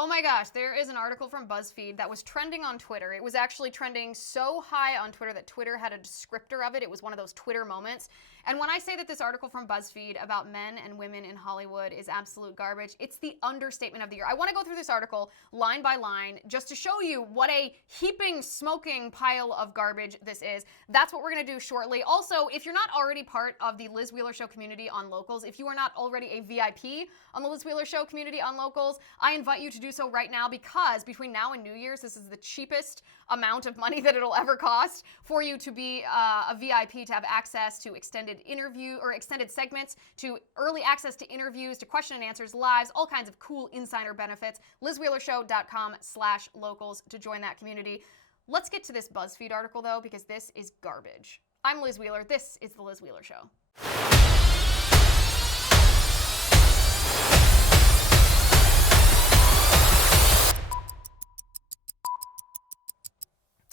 Oh my gosh, there is an article from Buzzfeed that was trending on Twitter. It was actually trending so high on Twitter that Twitter had a descriptor of it. It was one of those Twitter moments. And when I say that this article from Buzzfeed about men and women in Hollywood is absolute garbage, it's the understatement of the year. I want to go through this article line by line just to show you what a heaping, smoking pile of garbage this is. That's what we're going to do shortly. Also, if you're not already part of the Liz Wheeler Show community on Locals, if you are not already a VIP on the Liz Wheeler Show community on Locals, I invite you to do so right now, because between now and New Year's, this is the cheapest amount of money that it'll ever cost for you to be a VIP, to have access to extended interview or extended segments, to early access to interviews, to question and answers lives, all kinds of cool insider benefits. LizWheelerShow.com/locals to join that community. Let's get to this BuzzFeed article though, because this is garbage. I'm Liz Wheeler. This is the Liz Wheeler Show.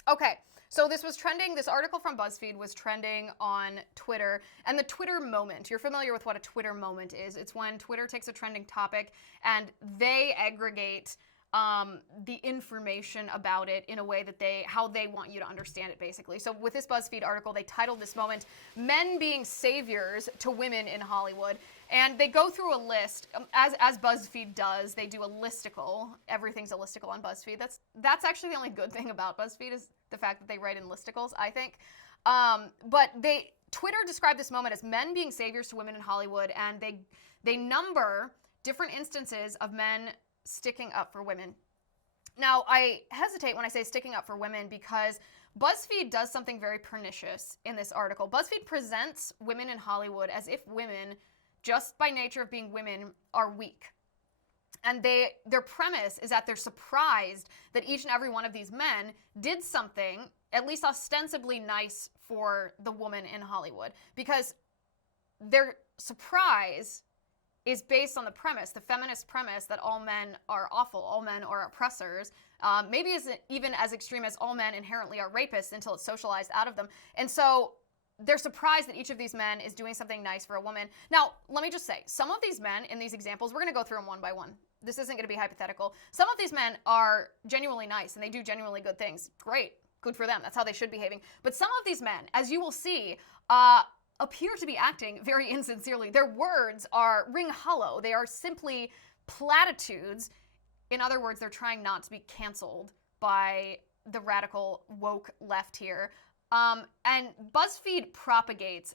Okay, so this was trending, this article from BuzzFeed was trending on Twitter, and the Twitter moment, you're familiar with what a Twitter moment is. It's when Twitter takes a trending topic and they aggregate the information about it in a way that how they want you to understand it, basically. So with this BuzzFeed article, they titled this moment, "Men Being Saviors to Women in Hollywood." And they go through a list, as BuzzFeed does. They do a listicle. Everything's a listicle on BuzzFeed. That's actually the only good thing about BuzzFeed, is the fact that they write in listicles, I think. But Twitter described this moment as men being saviors to women in Hollywood, and they number different instances of men sticking up for women. Now, I hesitate when I say sticking up for women because BuzzFeed does something very pernicious in this article. BuzzFeed presents women in Hollywood as if women, just by nature of being women, are weak. And their premise is that they're surprised that each and every one of these men did something, at least ostensibly nice, for the woman in Hollywood. Because their surprise is based on the premise, the feminist premise, that all men are awful, all men are oppressors, maybe even as extreme as all men inherently are rapists until it's socialized out of them. And so they're surprised that each of these men is doing something nice for a woman. Now, let me just say, some of these men in these examples, we're going to go through them one by one. This isn't going to be hypothetical. Some of these men are genuinely nice and they do genuinely good things. Great. Good for them. That's how they should be behaving. But some of these men, as you will see, appear to be acting very insincerely. Their words ring hollow. They are simply platitudes. In other words, they're trying not to be canceled by the radical woke left here. And BuzzFeed propagates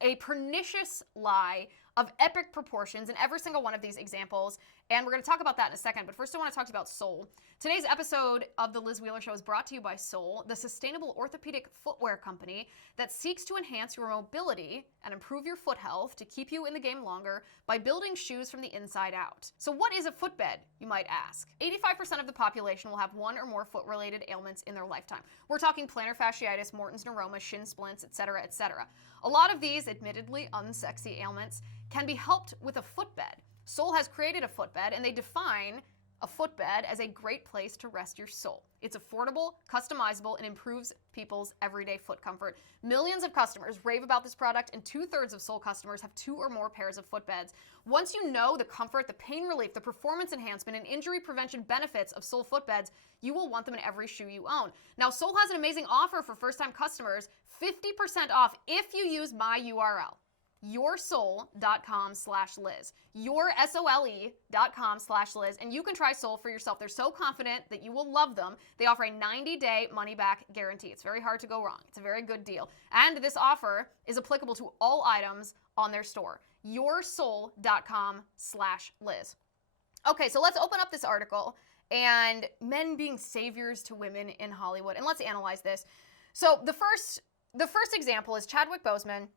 a pernicious lie of epic proportions in every single one of these examples, and we're going to talk about that in a second. But first, I want to talk to you about Soul. Today's episode of The Liz Wheeler Show is brought to you by Soul, the sustainable orthopedic footwear company that seeks to enhance your mobility and improve your foot health to keep you in the game longer by building shoes from the inside out. So what is a footbed, you might ask? 85% of the population will have one or more foot-related ailments in their lifetime. We're talking plantar fasciitis, Morton's neuroma, shin splints, etc., etc. A lot of these, admittedly unsexy ailments, can be helped with a footbed. Soul has created a footbed, and they define a footbed as a great place to rest your soul. It's affordable, customizable, and improves people's everyday foot comfort. Millions of customers rave about this product, and 2/3 of Soul customers have 2 or more pairs of footbeds. Once you know the comfort, the pain relief, the performance enhancement, and injury prevention benefits of Soul footbeds, you will want them in every shoe you own. Now, Soul has an amazing offer for first-time customers, 50% off if you use my URL. yoursoul.com/Liz. yourSOLE.com/Liz, and you can try Soul for yourself. They're so confident that you will love them. They offer a 90-day money-back guarantee. It's very hard to go wrong. It's a very good deal. And this offer is applicable to all items on their store. yoursoul.com/Liz. Okay, so let's open up this article and men being saviors to women in Hollywood, and let's analyze this. So the first example is Chadwick Boseman.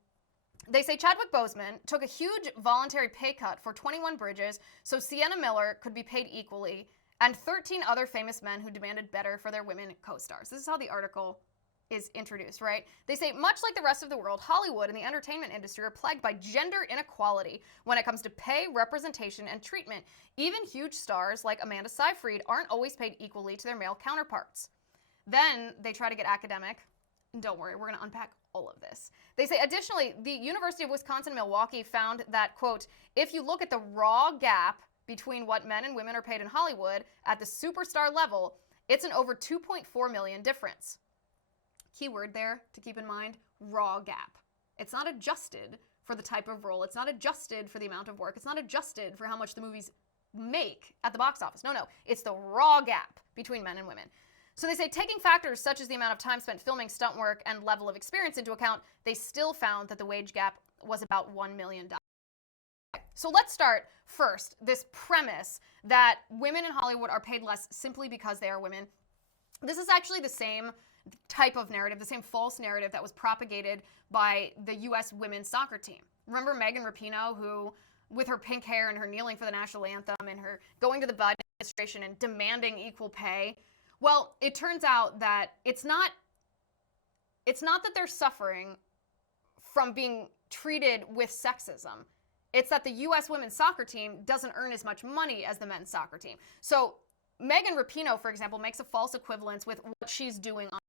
They say Chadwick Boseman took a huge voluntary pay cut for 21 Bridges so Sienna Miller could be paid equally, and 13 other famous men who demanded better for their women co-stars. This is how the article is introduced, right? They say, much like the rest of the world, Hollywood and the entertainment industry are plagued by gender inequality when it comes to pay, representation, and treatment. Even huge stars like Amanda Seyfried aren't always paid equally to their male counterparts. Then they try to get academic. Don't worry, we're going to unpack all of this. They say, additionally, the University of Wisconsin-Milwaukee found that, quote, if you look at the raw gap between what men and women are paid in Hollywood at the superstar level, it's an over 2.4 million difference. Keyword there to keep in mind, raw gap. It's not adjusted for the type of role. It's not adjusted for the amount of work. It's not adjusted for how much the movies make at the box office. No, it's the raw gap between men and women. So they say, taking factors such as the amount of time spent filming, stunt work, and level of experience into account, they still found that the wage gap was about $1 million. So let's start first, this premise that women in Hollywood are paid less simply because they are women. This is actually the same type of narrative, the same false narrative that was propagated by the U.S. women's soccer team. Remember Megan Rapinoe, who, with her pink hair and her kneeling for the national anthem and her going to the Biden administration and demanding equal pay? Well, it turns out that it's not that they're suffering from being treated with sexism. It's that the U.S. women's soccer team doesn't earn as much money as the men's soccer team. So Megan Rapinoe, for example, makes a false equivalence with what she's doing on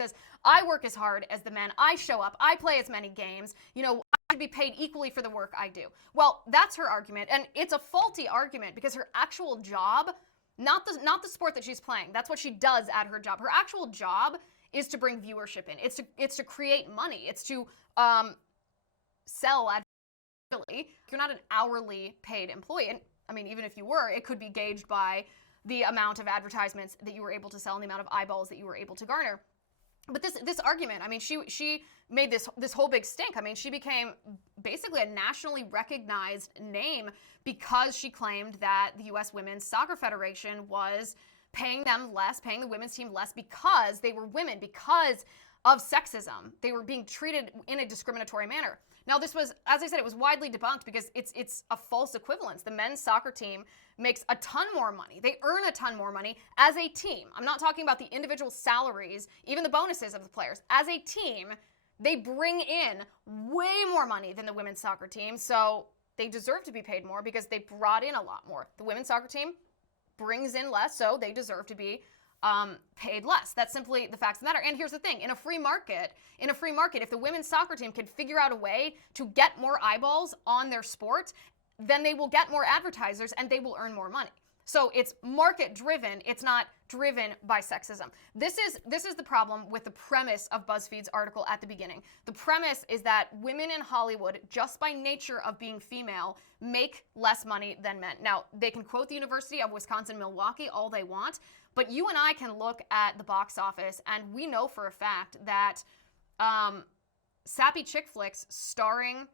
says, I work as hard as the men, I show up, I play as many games, I should be paid equally for the work I do. Well, that's her argument, and it's a faulty argument because her actual job, not the sport that she's playing, that's what she does at her job. Her actual job is to bring viewership in. It's to create money. It's to sell advertising. You're not an hourly paid employee. And I mean, even if you were, it could be gauged by the amount of advertisements that you were able to sell and the amount of eyeballs that you were able to garner. But this argument, I mean, she made this whole big stink. I mean, she became basically a nationally recognized name because she claimed that the U.S. Women's Soccer Federation was paying them less, paying the women's team less because they were women, because of sexism. They were being treated in a discriminatory manner. Now, this was, as I said, it was widely debunked because it's a false equivalence. The men's soccer team makes a ton more money. They earn a ton more money as a team. I'm not talking about the individual salaries, even the bonuses of the players. As a team, they bring in way more money than the women's soccer team, so they deserve to be paid more because they brought in a lot more. The women's soccer team brings in less, so they deserve to be paid less. That's simply the facts of the matter. And here's the thing, in a free market, if the women's soccer team can figure out a way to get more eyeballs on their sport, then they will get more advertisers and they will earn more money. So it's market driven, it's not driven by sexism. This is the problem with the premise of BuzzFeed's article at the beginning. The premise is that women in Hollywood, just by nature of being female, make less money than men. Now, they can quote the University of Wisconsin-Milwaukee all they want, but you and I can look at the box office and we know for a fact that sappy chick flicks starring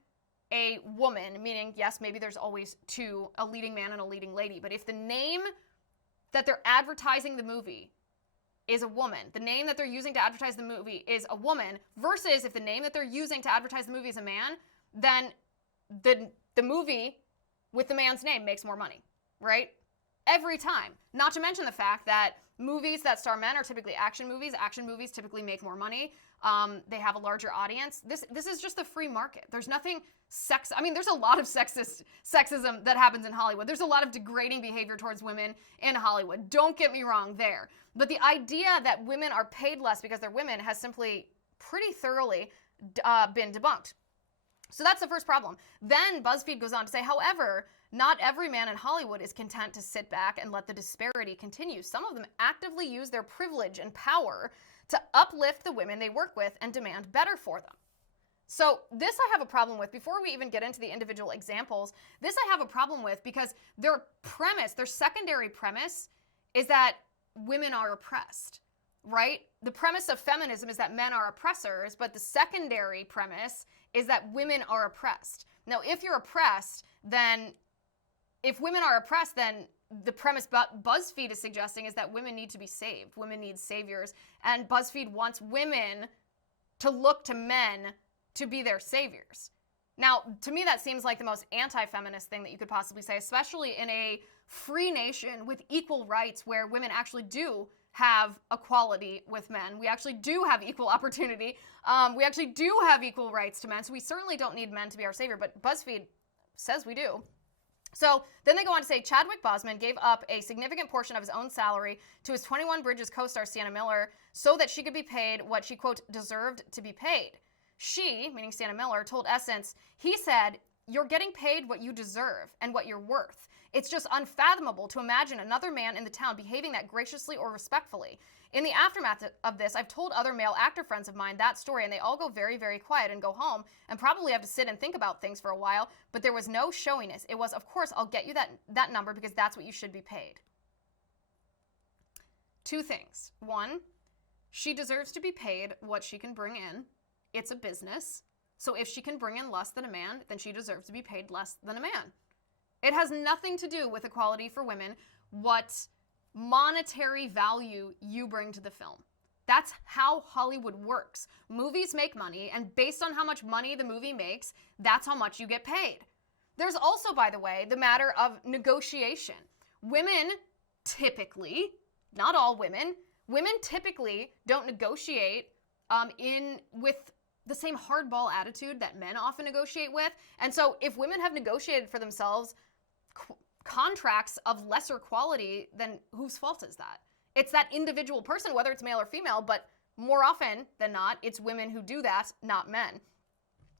a woman, meaning, yes, maybe there's always two, a leading man and a leading lady, but if the name that they're advertising the movie is a woman, the name that they're using to advertise the movie is a woman, versus if the name that they're using to advertise the movie is a man, then the movie with the man's name makes more money, right? Every time. Not to mention the fact that movies that star men are typically action movies. Action movies typically make more money. They have a larger audience. This is just the free market. There's nothing there's a lot of sexism that happens in Hollywood. There's a lot of degrading behavior towards women in Hollywood. Don't get me wrong there. But the idea that women are paid less because they're women has simply pretty thoroughly been debunked. So that's the first problem. Then BuzzFeed goes on to say, however, not every man in Hollywood is content to sit back and let the disparity continue. Some of them actively use their privilege and power to uplift the women they work with and demand better for them. So this I have a problem with. Before we even get into the individual examples, this I have a problem with because their secondary premise is that women are oppressed, right? The premise of feminism is that men are oppressors, but the secondary premise is that women are oppressed. Now, if you're oppressed, then if women are oppressed, then the premise BuzzFeed is suggesting is that women need to be saved. Women need saviors. And BuzzFeed wants women to look to men to be their saviors. Now, to me, that seems like the most anti-feminist thing that you could possibly say, especially in a free nation with equal rights where women actually do have equality with men. We actually do have equal opportunity. We actually do have equal rights to men. So we certainly don't need men to be our savior, but BuzzFeed says we do. So then they go on to say Chadwick Boseman gave up a significant portion of his own salary to his 21 Bridges co-star Sienna Miller so that she could be paid what she, quote, deserved to be paid. She, meaning Sienna Miller, told Essence, he said, you're getting paid what you deserve and what you're worth. It's just unfathomable to imagine another man in the town behaving that graciously or respectfully. In the aftermath of this, I've told other male actor friends of mine that story, and they all go very, very quiet and go home and probably have to sit and think about things for a while, but there was no showiness. It was, of course, I'll get you that number because that's what you should be paid. Two things. One, she deserves to be paid what she can bring in. It's a business. So if she can bring in less than a man, then she deserves to be paid less than a man. It has nothing to do with equality for women, what monetary value you bring to the film. That's how Hollywood works. Movies make money, and based on how much money the movie makes, that's how much you get paid. There's also, by the way, the matter of negotiation. Women typically, not all women typically don't negotiate with the same hardball attitude that men often negotiate with. And so if women have negotiated for themselves contracts of lesser quality, then whose fault is that? It's that individual person, whether it's male or female, but more often than not, it's women who do that, not men.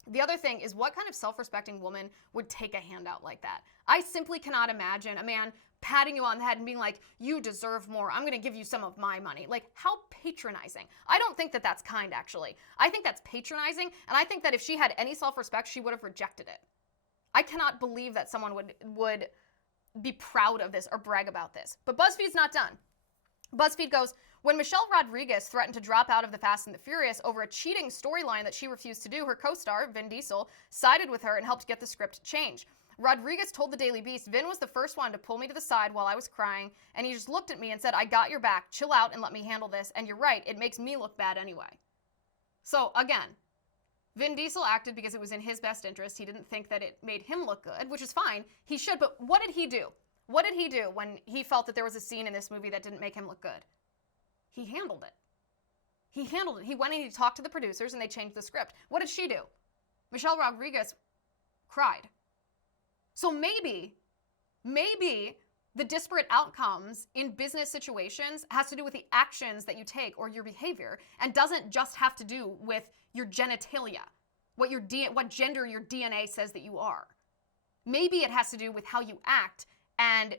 The other thing is, what kind of self-respecting woman would take a handout like that? I simply cannot imagine a man patting you on the head and being like, you deserve more. I'm going to give you some of my money. Like, how patronizing. I don't think that that's kind, actually. I think that's patronizing, and I think that if she had any self-respect, she would have rejected it. I cannot believe that someone would be proud of this or brag about this. But BuzzFeed's not done. BuzzFeed goes, when Michelle Rodriguez threatened to drop out of The Fast and the Furious over a cheating storyline that she refused to do, her co-star, Vin Diesel, sided with her and helped get the script changed. Rodriguez told the Daily Beast, Vin was the first one to pull me to the side while I was crying, and he just looked at me and said, I got your back, chill out and let me handle this, and you're right, it makes me look bad anyway. So again, Vin Diesel acted because it was in his best interest. He didn't think that it made him look good, which is fine. He should, but what did he do? What did he do when he felt that there was a scene in this movie that didn't make him look good? He handled it. He handled it. He went and he talked to the producers and they changed the script. What did she do? Michelle Rodriguez cried. So maybe the disparate outcomes in business situations has to do with the actions that you take or your behavior, and doesn't just have to do with your genitalia, what gender your DNA says that you are. Maybe it has to do with how you act and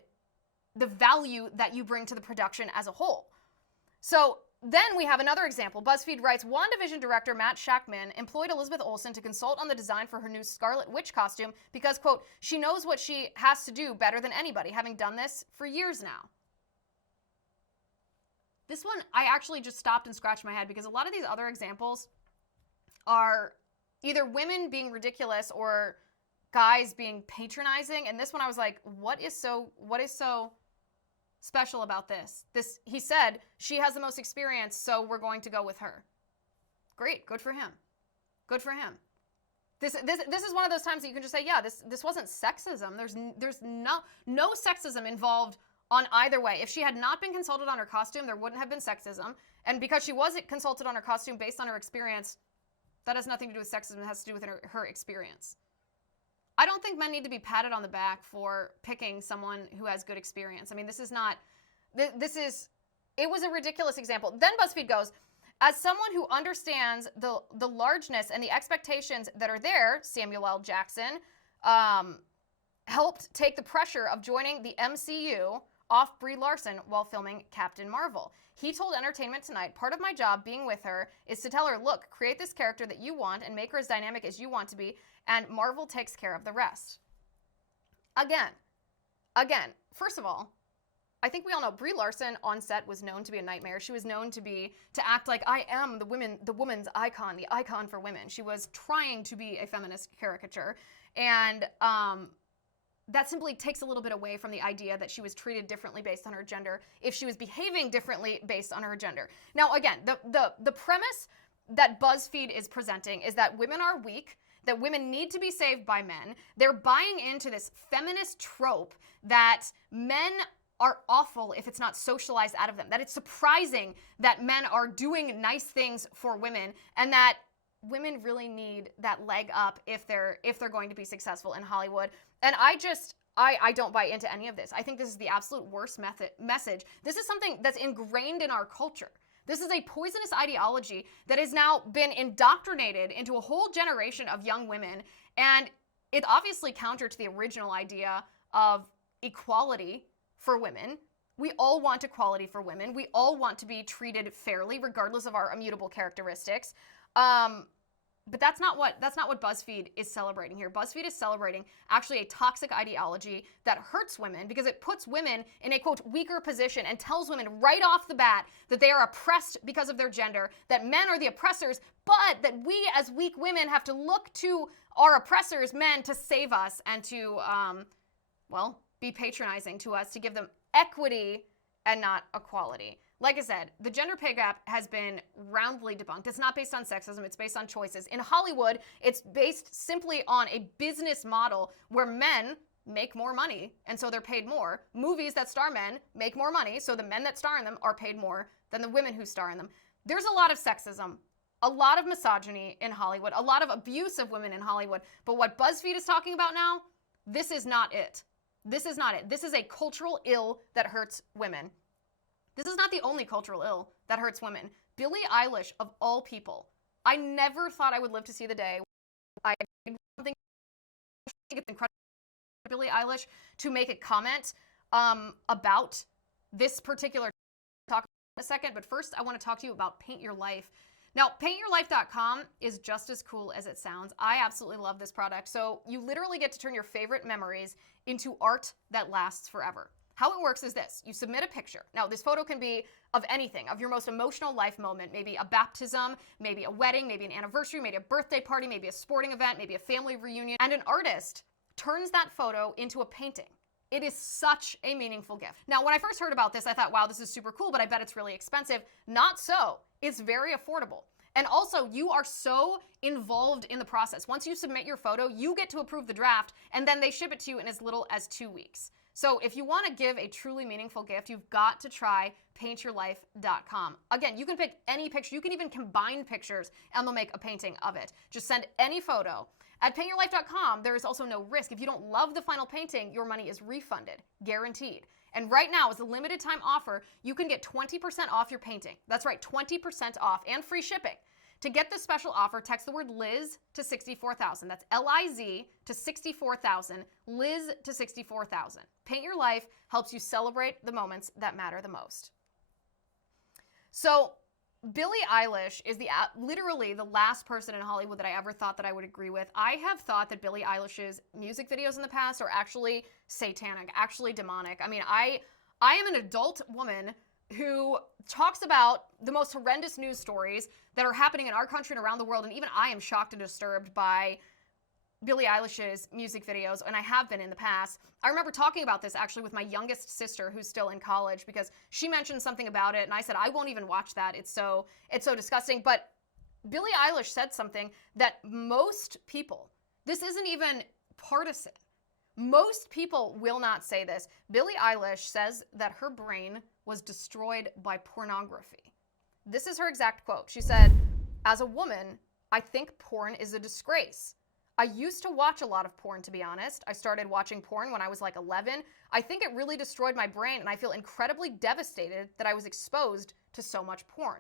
the value that you bring to the production as a whole. So then we have another example. BuzzFeed writes, WandaVision director Matt Shakman employed Elizabeth Olsen to consult on the design for her new Scarlet Witch costume because, quote, she knows what she has to do better than anybody, having done this for years now. This one, I actually just stopped and scratched my head because a lot of these other examples are either women being ridiculous or guys being patronizing. And this one I was like, what is so special about this? He said, she has the most experience, so we're going to go with her. Great, good for him. Good for him. This is one of those times that you can just say, yeah, this wasn't sexism. There's no sexism involved on either way. If she had not been consulted on her costume, there wouldn't have been sexism. And because she wasn't consulted on her costume based on her experience, that has nothing to do with sexism. It has to do with her experience. I don't think men need to be patted on the back for picking someone who has good experience. I mean, it was a ridiculous example. Then BuzzFeed goes, as someone who understands the largeness and the expectations that are there, Samuel L. Jackson helped take the pressure of joining the MCU off Brie Larson while filming Captain Marvel. He told Entertainment Tonight, part of my job being with her is to tell her, look, create this character that you want and make her as dynamic as you want to be, and Marvel takes care of the rest. Again, first of all, I think we all know Brie Larson on set was known to be a nightmare. She was known to act like, I am the woman's icon, the icon for women. She was trying to be a feminist caricature, and that simply takes a little bit away from the idea that she was treated differently based on her gender if she was behaving differently based on her gender. Now, again, the premise that BuzzFeed is presenting is that women are weak, that women need to be saved by men. They're buying into this feminist trope that men are awful if it's not socialized out of them, that it's surprising that men are doing nice things for women, and that women really need that leg up if they're going to be successful in Hollywood. And I don't buy into any of this. I think this is the absolute worst message. This is something that's ingrained in our culture. This is a poisonous ideology that has now been indoctrinated into a whole generation of young women, and it's obviously counter to the original idea of equality for women. We all want equality for women. We all want to be treated fairly, regardless of our immutable characteristics. But that's not what BuzzFeed is celebrating here. BuzzFeed is celebrating actually a toxic ideology that hurts women because it puts women in a, quote, weaker position and tells women right off the bat that they are oppressed because of their gender, that men are the oppressors, but that we as weak women have to look to our oppressors, men, to save us and to, be patronizing to us, to give them equity and not equality. Like I said, the gender pay gap has been roundly debunked. It's not based on sexism, it's based on choices. In Hollywood, it's based simply on a business model where men make more money, and so they're paid more. Movies that star men make more money, so the men that star in them are paid more than the women who star in them. There's a lot of sexism, a lot of misogyny in Hollywood, a lot of abuse of women in Hollywood. But what BuzzFeed is talking about now, this is not it. This is not it. This is a cultural ill that hurts women. This is not the only cultural ill that hurts women. Billie Eilish, of all people, I never thought I would live to see the day I think it's incredible for Billie Eilish to make a comment about this particular talk in a second, but first I want to talk to you about Paint Your Life. Now, paintyourlife.com is just as cool as it sounds. I absolutely love this product. So you literally get to turn your favorite memories into art that lasts forever. How it works is this. You submit a picture. Now, this photo can be of anything, of your most emotional life moment, maybe a baptism, maybe a wedding, maybe an anniversary, maybe a birthday party, maybe a sporting event, maybe a family reunion. And an artist turns that photo into a painting. It is such a meaningful gift. Now, when I first heard about this, I thought, wow, this is super cool, but I bet it's really expensive. Not so. It's very affordable. And also, you are so involved in the process. Once you submit your photo, you get to approve the draft, and then they ship it to you in as little as 2 weeks. So if you want to give a truly meaningful gift, you've got to try paintyourlife.com. Again, you can pick any picture. You can even combine pictures, and they'll make a painting of it. Just send any photo. At paintyourlife.com, there is also no risk. If you don't love the final painting, your money is refunded, guaranteed. And right now, as a limited time offer, you can get 20% off your painting. That's right, 20% off and free shipping. To get this special offer, text the word Liz to 64,000. That's L-I-Z to 64,000, Liz to 64,000. Paint Your Life helps you celebrate the moments that matter the most. So, Billie Eilish is literally the last person in Hollywood that I ever thought that I would agree with. I have thought that Billie Eilish's music videos in the past are actually satanic, actually demonic. I mean, I am an adult woman who talks about the most horrendous news stories that are happening in our country and around the world, and even I am shocked and disturbed by Billie Eilish's music videos, and I have been in the past. I remember talking about this actually with my youngest sister who's still in college because she mentioned something about it, and I said, I won't even watch that. It's so disgusting. But Billie Eilish said something that most people, this isn't even partisan, most people will not say this. Billie Eilish says that her brain was destroyed by pornography. This is her exact quote. She said, as a woman, I think porn is a disgrace. I used to watch a lot of porn, to be honest. I started watching porn when I was like 11. I think it really destroyed my brain, and I feel incredibly devastated that I was exposed to so much porn.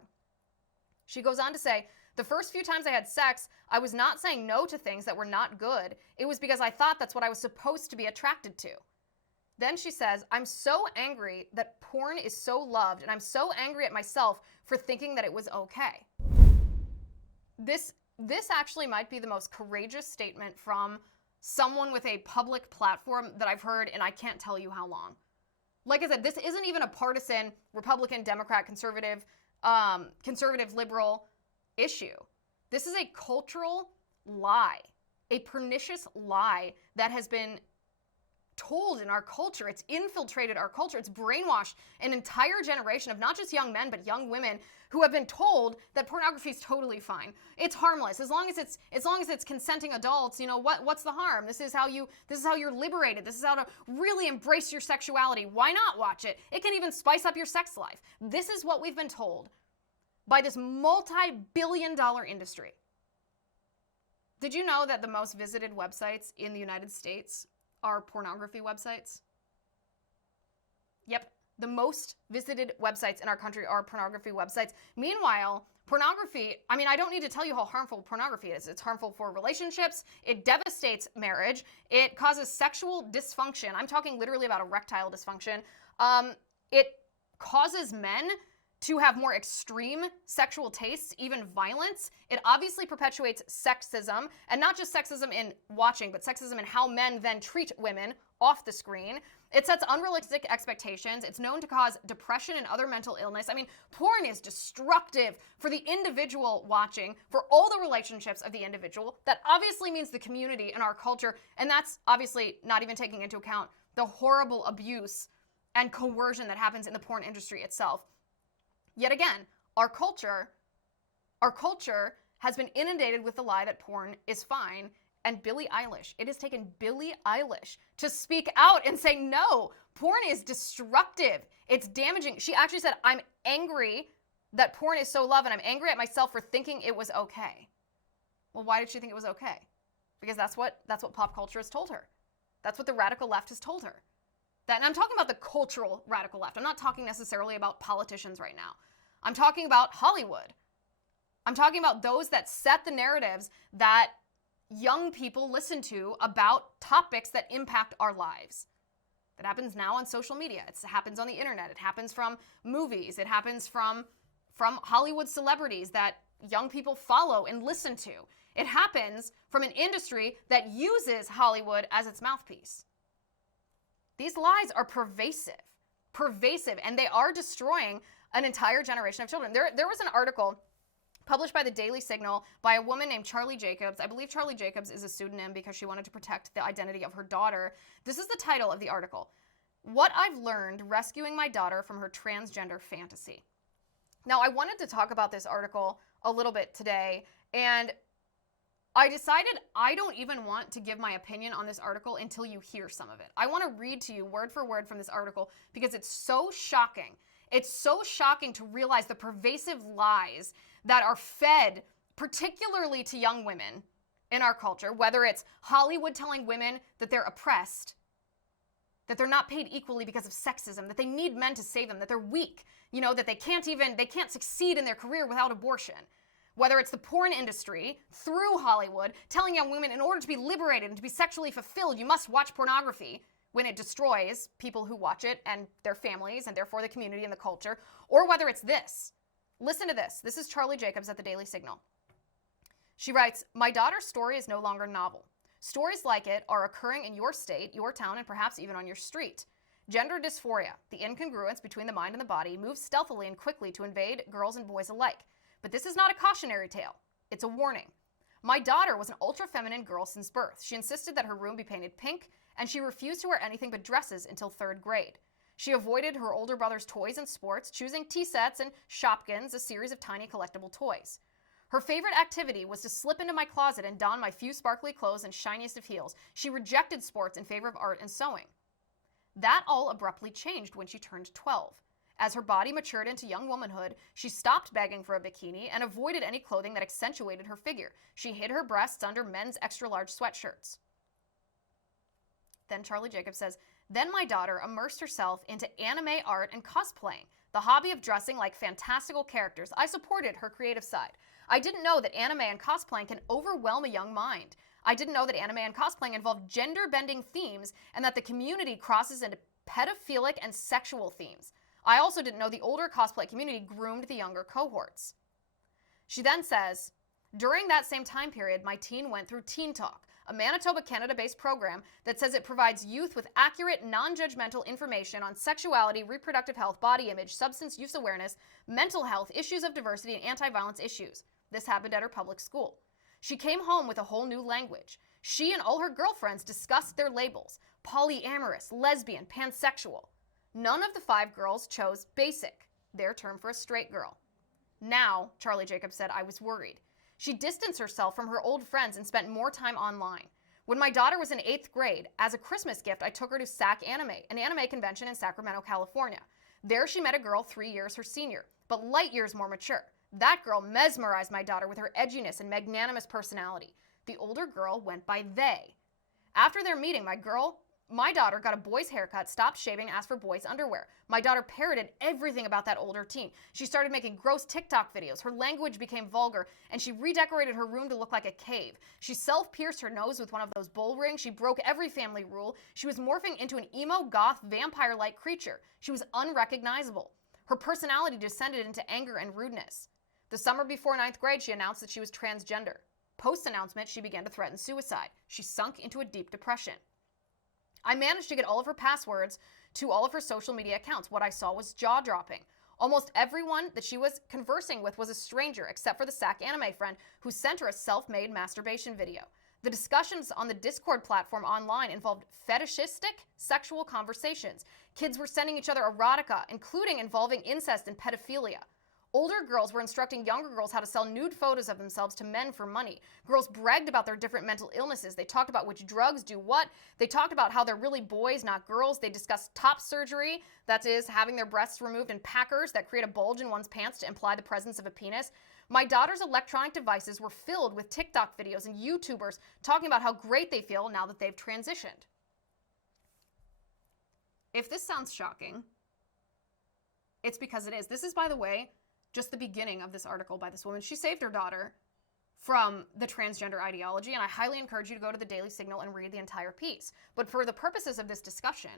She goes on to say, the first few times I had sex, I was not saying no to things that were not good. It was because I thought that's what I was supposed to be attracted to. Then she says, I'm so angry that porn is so loved, and I'm so angry at myself for thinking that it was okay. This actually might be the most courageous statement from someone with a public platform that I've heard, and I can't tell you how long. Like I said, this isn't even a partisan Republican, Democrat, conservative, liberal issue. This is a cultural lie, a pernicious lie that has been told in our culture. It's infiltrated our culture. It's brainwashed an entire generation of not just young men, but young women who have been told that pornography is totally fine. It's harmless as long as it's consenting adults. You know what's the harm? This is how you're liberated. This is how to really embrace your sexuality. Why not watch it? It can even spice up your sex life. This is what we've been told by this multi-billion-dollar industry. Did you know that the most visited websites in the United States are pornography websites? Yep, the most visited websites in our country are pornography websites. Meanwhile, pornography, I mean, I don't need to tell you how harmful pornography is. It's harmful for relationships. It devastates marriage. It causes sexual dysfunction. I'm talking literally about erectile dysfunction. It causes men to have more extreme sexual tastes, even violence. It obviously perpetuates sexism, and not just sexism in watching, but sexism in how men then treat women off the screen. It sets unrealistic expectations. It's known to cause depression and other mental illness. I mean, porn is destructive for the individual watching, for all the relationships of the individual. That obviously means the community and our culture, and that's obviously not even taking into account the horrible abuse and coercion that happens in the porn industry itself. Yet again, our culture has been inundated with the lie that porn is fine. And Billie Eilish, it has taken Billie Eilish to speak out and say, no, porn is destructive. It's damaging. She actually said, I'm angry that porn is so loved, and I'm angry at myself for thinking it was okay. Well, why did she think it was okay? Because that's what pop culture has told her. That's what the radical left has told her. And I'm talking about the cultural radical left. I'm not talking necessarily about politicians right now. I'm talking about Hollywood. I'm talking about those that set the narratives that young people listen to about topics that impact our lives. It happens now on social media. It happens on the internet. It happens from movies. It happens from Hollywood celebrities that young people follow and listen to. It happens from an industry that uses Hollywood as its mouthpiece. These lies are pervasive, and they are destroying an entire generation of children. There was an article published by the Daily Signal by a woman named Charlie Jacobs. I believe Charlie Jacobs is a pseudonym because she wanted to protect the identity of her daughter. This is the title of the article: What I've Learned Rescuing My Daughter from Her Transgender Fantasy. Now, I wanted to talk about this article a little bit today, and I decided I don't even want to give my opinion on this article until you hear some of it. I want to read to you word for word from this article because it's so shocking. It's so shocking to realize the pervasive lies that are fed, particularly to young women in our culture, whether it's Hollywood telling women that they're oppressed, that they're not paid equally because of sexism, that they need men to save them, that they're weak, that they can't succeed in their career without abortion. Whether it's the porn industry through Hollywood telling young women in order to be liberated and to be sexually fulfilled, you must watch pornography, when it destroys people who watch it and their families and therefore the community and the culture, or whether it's this. Listen to this. This is Charlie Jacobs at the Daily Signal. She writes, "My daughter's story is no longer novel. Stories like it are occurring in your state, your town, and perhaps even on your street. Gender dysphoria, the incongruence between the mind and the body, moves stealthily and quickly to invade girls and boys alike. But this is not a cautionary tale. It's a warning. My daughter was an ultra-feminine girl since birth. She insisted that her room be painted pink, and she refused to wear anything but dresses until 3rd grade. She avoided her older brother's toys and sports, choosing tea sets and Shopkins, a series of tiny collectible toys. Her favorite activity was to slip into my closet and don my few sparkly clothes and shiniest of heels. She rejected sports in favor of art and sewing. That all abruptly changed when she turned 12. As her body matured into young womanhood, she stopped begging for a bikini and avoided any clothing that accentuated her figure. She hid her breasts under men's extra-large sweatshirts." Then Charlie Jacobs says, "Then my daughter immersed herself into anime art and cosplaying, the hobby of dressing like fantastical characters. I supported her creative side. I didn't know that anime and cosplaying can overwhelm a young mind. I didn't know that anime and cosplaying involve gender-bending themes and that the community crosses into pedophilic and sexual themes. I also didn't know the older cosplay community groomed the younger cohorts." She then says, "During that same time period, my teen went through Teen Talk, a Manitoba, Canada-based program that says it provides youth with accurate, non-judgmental information on sexuality, reproductive health, body image, substance use awareness, mental health, issues of diversity, and anti-violence issues. This happened at her public school. She came home with a whole new language. She and all her girlfriends discussed their labels: polyamorous, lesbian, pansexual. None of the 5 girls chose basic, their term for a straight girl. Now," Charlie Jacobs said, "I was worried. She distanced herself from her old friends and spent more time online. When my daughter was in 8th grade, as a Christmas gift, I took her to SAC Anime, an anime convention in Sacramento, California. There she met a girl 3 years her senior, but light years more mature. That girl mesmerized my daughter with her edginess and magnanimous personality. The older girl went by they. After their meeting, my girl My daughter got a boy's haircut, stopped shaving, asked for boys' underwear. My daughter parroted everything about that older teen. She started making gross TikTok videos. Her language became vulgar, and she redecorated her room to look like a cave. She self-pierced her nose with one of those bull rings. She broke every family rule. She was morphing into an emo, goth, vampire-like creature. She was unrecognizable. Her personality descended into anger and rudeness. The summer before 9th grade, she announced that she was transgender. Post-announcement, she began to threaten suicide. She sunk into a deep depression. I managed to get all of her passwords to all of her social media accounts. What I saw was jaw-dropping. Almost everyone that she was conversing with was a stranger, except for the SAC anime friend who sent her a self-made masturbation video. The discussions on the Discord platform online involved fetishistic sexual conversations. Kids were sending each other erotica, including involving incest and pedophilia. Older girls were instructing younger girls how to sell nude photos of themselves to men for money. Girls bragged about their different mental illnesses. They talked about which drugs do what. They talked about how they're really boys, not girls. They discussed top surgery, that is, having their breasts removed, and packers that create a bulge in one's pants to imply the presence of a penis. My daughter's electronic devices were filled with TikTok videos and YouTubers talking about how great they feel now that they've transitioned. If this sounds shocking, it's because it is. This is, by the way, just the beginning of this article by this woman. She saved her daughter from the transgender ideology, and I highly encourage you to go to the Daily Signal and read the entire piece. But for the purposes of this discussion,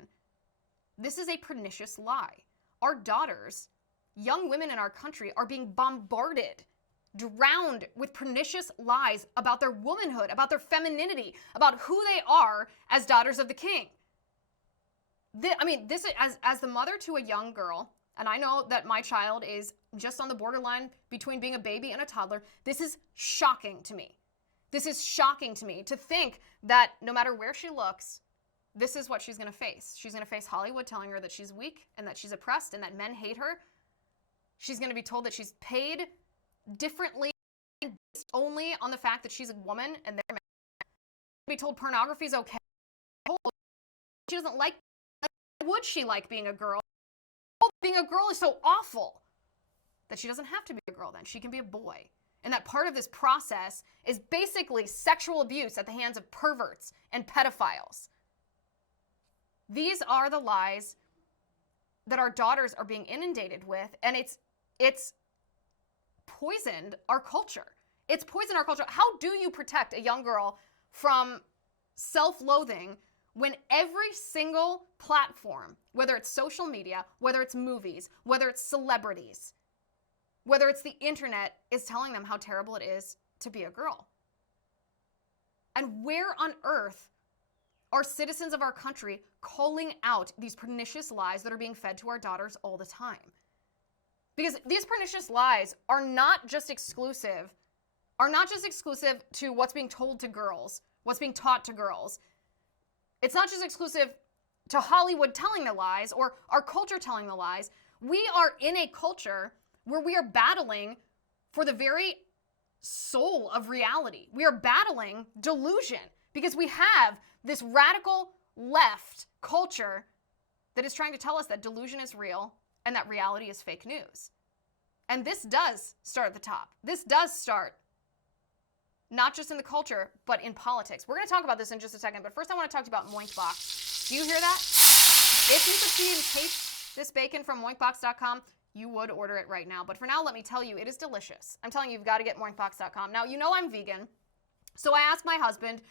this is a pernicious lie. Our daughters, young women in our country, are being bombarded, drowned with pernicious lies about their womanhood, about their femininity, about who they are as daughters of the king. This as the mother to a young girl, and I know that my child is just on the borderline between being a baby and a toddler. This is shocking to me. This is shocking to me to think that no matter where she looks, this is what she's going to face. She's going to face Hollywood telling her that she's weak and that she's oppressed and that men hate her. She's going to be told that she's paid differently based only on the fact that she's a woman and they're men. She's going to be told pornography is okay. She doesn't like. Why would she like being a girl? Being a girl is so awful that she doesn't have to be a girl then. She can be a boy. And that part of this process is basically sexual abuse at the hands of perverts and pedophiles. These are the lies that our daughters are being inundated with, and it's poisoned our culture. It's poisoned our culture. How do you protect a young girl from self-loathing when every single platform, whether it's social media, whether it's movies, whether it's celebrities, whether it's the internet, is telling them how terrible it is to be a girl? And where on earth are citizens of our country calling out these pernicious lies that are being fed to our daughters all the time? Because these pernicious lies are not just exclusive to what's being told to girls, what's being taught to girls. It's not just exclusive to Hollywood telling the lies or our culture telling the lies. We are in a culture where we are battling for the very soul of reality. We are battling delusion because we have this radical left culture that is trying to tell us that delusion is real and that reality is fake news. And this does start at the top. This does start not just in the culture, but in politics. We're going to talk about this in just a second, but first I want to talk to you about Moinkbox. Do you hear that? If you could see and taste this bacon from moinkbox.com, you would order it right now. But for now, let me tell you, it is delicious. I'm telling you, you've got to get moinkbox.com. Now, you know I'm vegan, so I asked my husband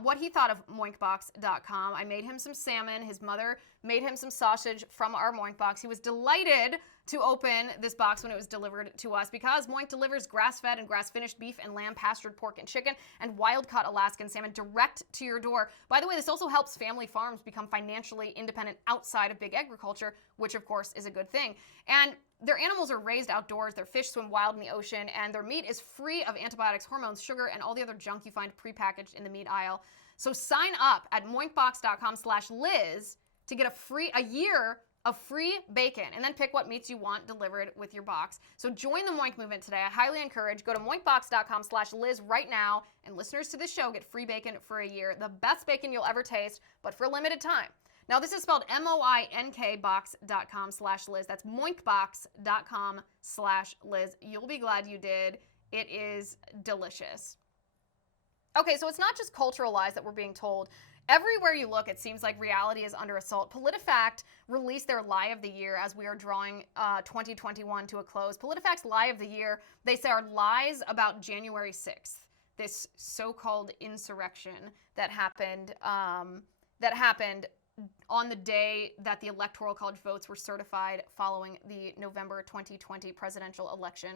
what he thought of moinkbox.com. I made him some salmon. His mother made him some sausage from our Moinkbox. He was delighted to open this box when it was delivered to us because Moink delivers grass-fed and grass-finished beef and lamb, pastured pork and chicken, and wild-caught Alaskan salmon direct to your door. By the way, this also helps family farms become financially independent outside of big agriculture, which of course is a good thing. And their animals are raised outdoors, their fish swim wild in the ocean, and their meat is free of antibiotics, hormones, sugar, and all the other junk you find prepackaged in the meat aisle. So sign up at moinkbox.com/Liz to get a year of free bacon, and then pick what meats you want delivered with your box. So join the Moink movement today. I highly encourage. Go to moinkbox.com/Liz right now, and listeners to this show get free bacon for a year. The best bacon you'll ever taste, but for a limited time. Now, this is spelled moinkbox.com/Liz. That's moinkbox.com/Liz. You'll be glad you did. It is delicious. Okay, so it's not just cultural lies that we're being told. Everywhere you look, it seems like reality is under assault. PolitiFact released their lie of the year as we are drawing 2021 to a close. PolitiFact's lie of the year, they say, are lies about January 6th, this so-called insurrection that happened on the day that the Electoral College votes were certified following the November 2020 presidential election.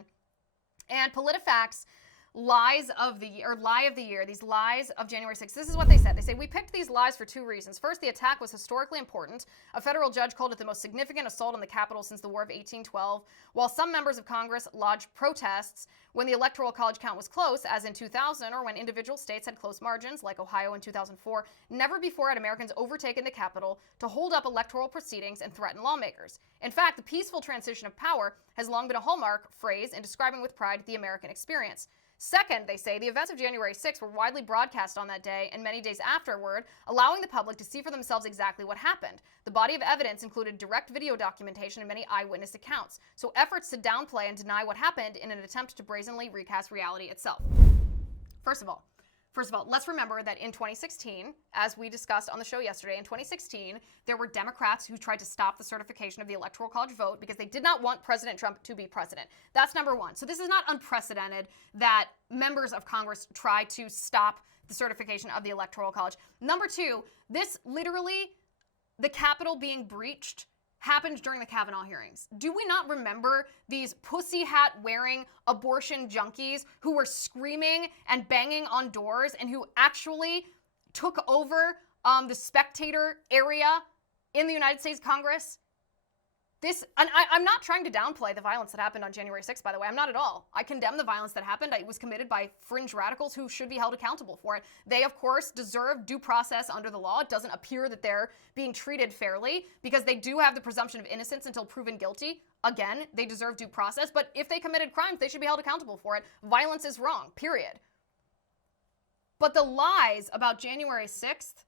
And PolitiFact's lie of the year, these lies of January 6th, this is what they said. They say, we picked these lies for two reasons. First, the attack was historically important. A federal judge called it the most significant assault on the Capitol since the War of 1812. While some members of Congress lodged protests when the Electoral College count was close, as in 2000, or when individual states had close margins, like Ohio in 2004, never before had Americans overtaken the Capitol to hold up electoral proceedings and threaten lawmakers. In fact, the peaceful transition of power has long been a hallmark phrase in describing with pride the American experience. Second, they say, the events of January 6th were widely broadcast on that day and many days afterward, allowing the public to see for themselves exactly what happened. The body of evidence included direct video documentation and many eyewitness accounts, so efforts to downplay and deny what happened in an attempt to brazenly recast reality itself. First of all, let's remember that in 2016, as we discussed on the show yesterday, in 2016, there were Democrats who tried to stop the certification of the Electoral College vote because they did not want President Trump to be president. That's number one. So this is not unprecedented that members of Congress try to stop the certification of the Electoral College. Number two, this literally, the Capitol being breached, happened during the Kavanaugh hearings. Do we not remember these pussy hat wearing abortion junkies who were screaming and banging on doors and who actually took over the spectator area in the United States Congress? I'm not trying to downplay the violence that happened on January 6th, by the way. I'm not at all. I condemn the violence that happened. It was committed by fringe radicals who should be held accountable for it. They, of course, deserve due process under the law. It doesn't appear that they're being treated fairly because they do have the presumption of innocence until proven guilty. Again, they deserve due process. But if they committed crimes, they should be held accountable for it. Violence is wrong, period. But the lies about January 6th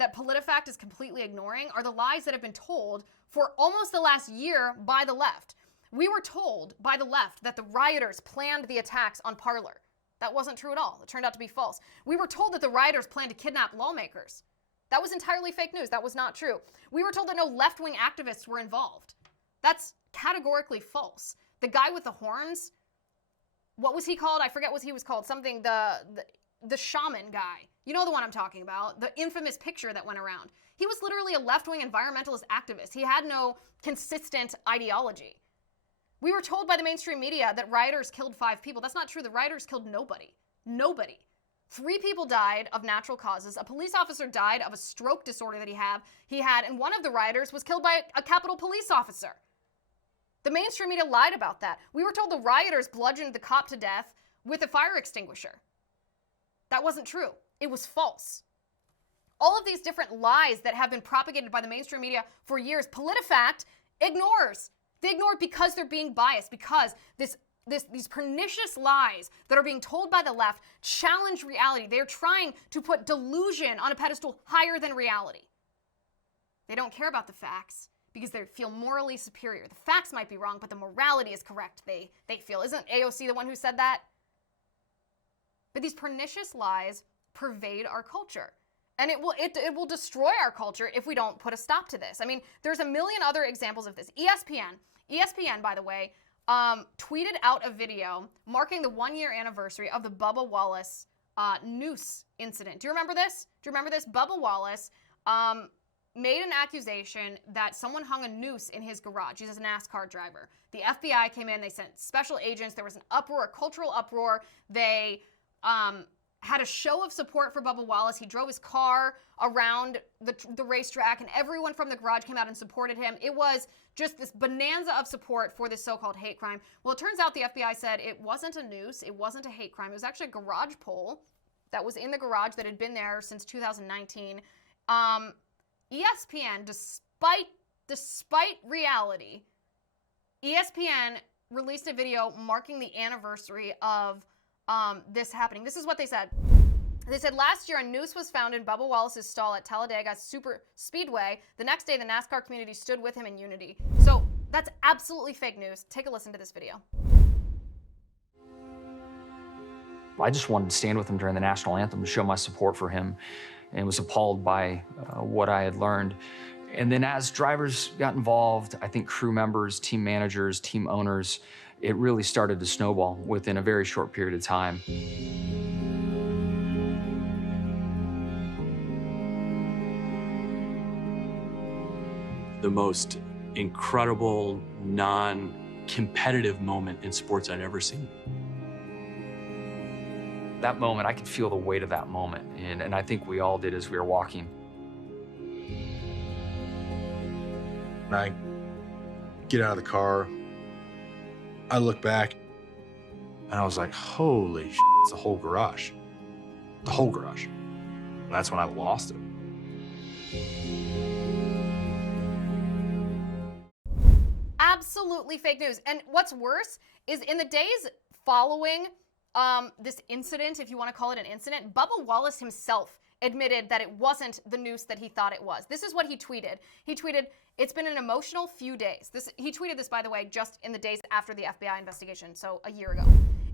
that PolitiFact is completely ignoring are the lies that have been told for almost the last year by the left. We were told by the left that the rioters planned the attacks on Parler. That wasn't true at all. It turned out to be false. We were told that the rioters planned to kidnap lawmakers. That was entirely fake news. That was not true. We were told that no left-wing activists were involved. That's categorically false. The guy with the horns, what was he called? I forget what he was called. Something, the shaman guy. You know the one I'm talking about. The infamous picture that went around. He was literally a left-wing environmentalist activist. He had no consistent ideology. We were told by the mainstream media that rioters killed 5 people. That's not true. The rioters killed nobody. Nobody. 3 people died of natural causes. A police officer died of a stroke disorder that he had, and one of the rioters was killed by a Capitol police officer. The mainstream media lied about that. We were told the rioters bludgeoned the cop to death with a fire extinguisher. That wasn't true. It was false. All of these different lies that have been propagated by the mainstream media for years, PolitiFact ignores. They ignore it because they're being biased, because these pernicious lies that are being told by the left challenge reality. They're trying to put delusion on a pedestal higher than reality. They don't care about the facts because they feel morally superior. The facts might be wrong, but the morality is correct, they feel. Isn't AOC the one who said that? But these pernicious lies pervade our culture. And it will destroy our culture if we don't put a stop to this. I mean, there's a million other examples of this. ESPN, by the way, tweeted out a video marking the 1-year anniversary of the Bubba Wallace noose incident. Do you remember this? Bubba Wallace made an accusation that someone hung a noose in his garage. He's a NASCAR driver. The FBI came in. They sent special agents. There was an uproar, a cultural uproar. They had a show of support for Bubba Wallace. He drove his car around the racetrack, and everyone from the garage came out and supported him. It was just this bonanza of support for this so-called hate crime. Well, it turns out the FBI said it wasn't a noose. It wasn't a hate crime. It was actually a garage pole that was in the garage that had been there since 2019. ESPN, despite reality, ESPN released a video marking the anniversary of this happening. This is what they said. They said, last year a noose was found in Bubba Wallace's stall at Talladega Super Speedway. The next day, the NASCAR community stood with him in unity. So that's absolutely fake news. Take a listen to this video. I just wanted to stand with him during the national anthem to show my support for him. and was appalled by what I had learned. And then as drivers got involved, I think crew members, team managers, team owners, it really started to snowball within a very short period of time. The most incredible, non-competitive moment in sports I'd ever seen. That moment, I could feel the weight of that moment, and I think we all did as we were walking. When I get out of the car, I look back, and I was like, holy shit, it's the whole garage. The whole garage. And that's when I lost it. Absolutely fake news. And what's worse is in the days following this incident, if you want to call it an incident, Bubba Wallace himself admitted that it wasn't the noose that he thought it was. This is what he tweeted. He tweeted, "It's been an emotional few days." He tweeted this, by the way, just in the days after the FBI investigation, so a year ago.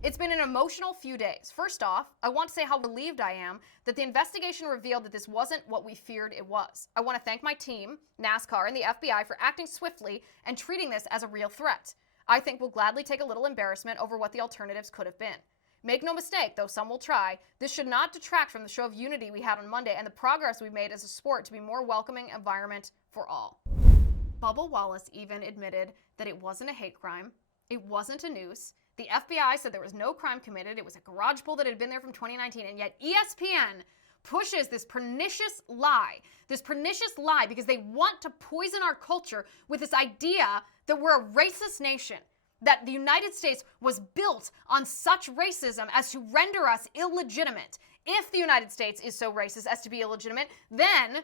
"It's been an emotional few days. First off, I want to say how relieved I am that the investigation revealed that this wasn't what we feared it was. I want to thank my team, NASCAR, and the FBI for acting swiftly and treating this as a real threat. I think we'll gladly take a little embarrassment over what the alternatives could have been. Make no mistake, though some will try, this should not detract from the show of unity we had on Monday and the progress we made as a sport to be a more welcoming environment for all." Bubba Wallace even admitted that it wasn't a hate crime, it wasn't a noose. The FBI said there was no crime committed, it was a garage bull that had been there from 2019, and yet ESPN pushes this pernicious lie because they want to poison our culture with this idea that we're a racist nation, that the United States was built on such racism as to render us illegitimate. If the United States is so racist as to be illegitimate, then,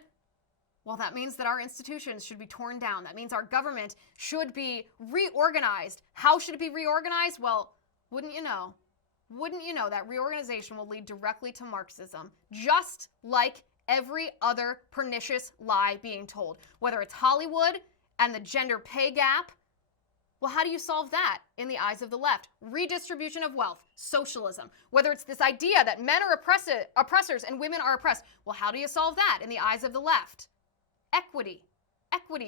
well, that means that our institutions should be torn down. That means our government should be reorganized. How should it be reorganized? Well, wouldn't you know that reorganization will lead directly to Marxism, just like every other pernicious lie being told. Whether it's Hollywood and the gender pay gap, well, how do you solve that in the eyes of the left? Redistribution of wealth, socialism. Whether it's this idea that men are oppressors and women are oppressed, well, how do you solve that in the eyes of the left? Equity,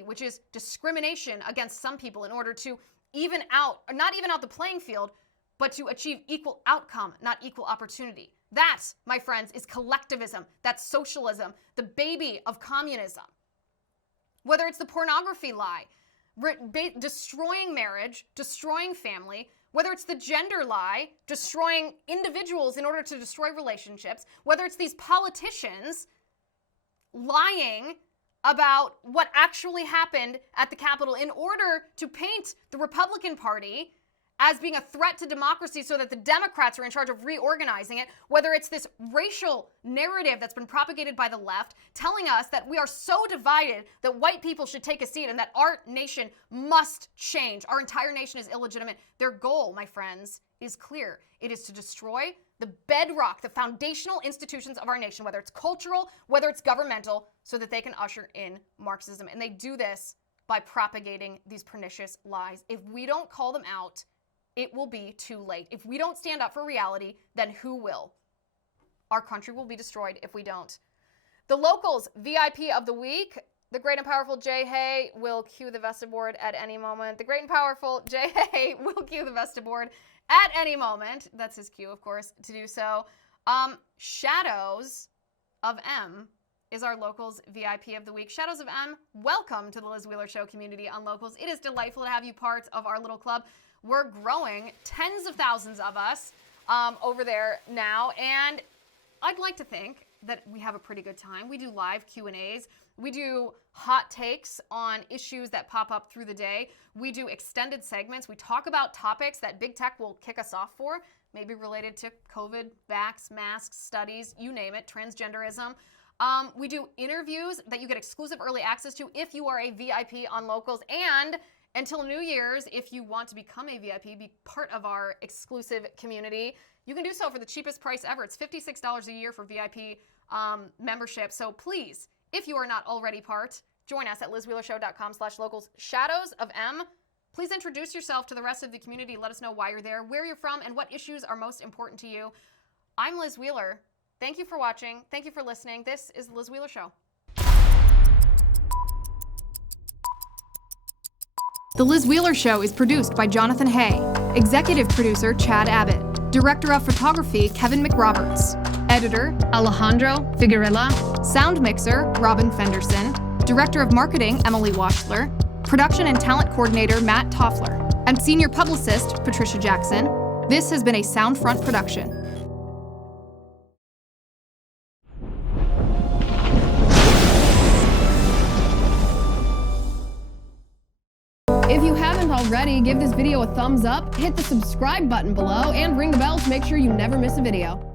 which is discrimination against some people in order to not even out the playing field, but to achieve equal outcome, not equal opportunity. That, my friends, is collectivism. That's socialism, the baby of communism. Whether it's the pornography lie, destroying marriage, destroying family, whether it's the gender lie, destroying individuals in order to destroy relationships, whether it's these politicians lying about what actually happened at the Capitol in order to paint the Republican Party as being a threat to democracy so that the Democrats are in charge of reorganizing it, whether it's this racial narrative that's been propagated by the left, telling us that we are so divided that white people should take a seat and that our nation must change. Our entire nation is illegitimate. Their goal, my friends, is clear. It is to destroy the bedrock, the foundational institutions of our nation, whether it's cultural, whether it's governmental, so that they can usher in Marxism. And they do this by propagating these pernicious lies. If we don't call them out, it will be too late. If we don't stand up for reality, then who will? Our country will be destroyed if we don't. The Locals VIP of the week, the great and powerful Jay Hay will cue the Vestaboard at any moment. The great and powerful Jay Hay will cue the Vestaboard at any moment. That's his cue, of course, to do so. Shadows of M is our Locals VIP of the week. Shadows of M, welcome to the Liz Wheeler Show community on Locals. It is delightful to have you part of our little club. We're growing, tens of thousands of us over there now, and I'd like to think that we have a pretty good time. We do live Q&As. We do hot takes on issues that pop up through the day. We do extended segments. We talk about topics that big tech will kick us off for, maybe related to COVID, vax, masks, studies, you name it, transgenderism. We do interviews that you get exclusive early access to if you are a VIP on Locals, and until New Year's, if you want to become a VIP, be part of our exclusive community, you can do so for the cheapest price ever. It's $56 a year for VIP membership. So please, if you are not already part, join us at lizwheelershow.com/locals. Shadows of M, please introduce yourself to the rest of the community. Let us know why you're there, where you're from, and what issues are most important to you. I'm Liz Wheeler. Thank you for watching. Thank you for listening. This is The Liz Wheeler Show. The Liz Wheeler Show is produced by Jonathan Hay, executive producer Chad Abbott, director of photography Kevin McRoberts, editor Alejandro Figuerella, sound mixer Robin Fenderson, director of marketing Emily Wachler, production and talent coordinator Matt Toffler, and senior publicist Patricia Jackson. This has been a Soundfront production. If you haven't already, give this video a thumbs up, hit the subscribe button below, and ring the bell to make sure you never miss a video.